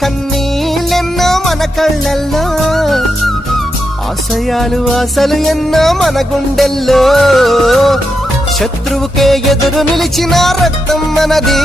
కన్నీళ్ళెన్నో మన కళ్ళల్లో, ఆశయాలు ఆశలు ఎన్నో మన గుండెల్లో. శత్రువుకే ఎదురు నిలిచిన రక్తం మనది,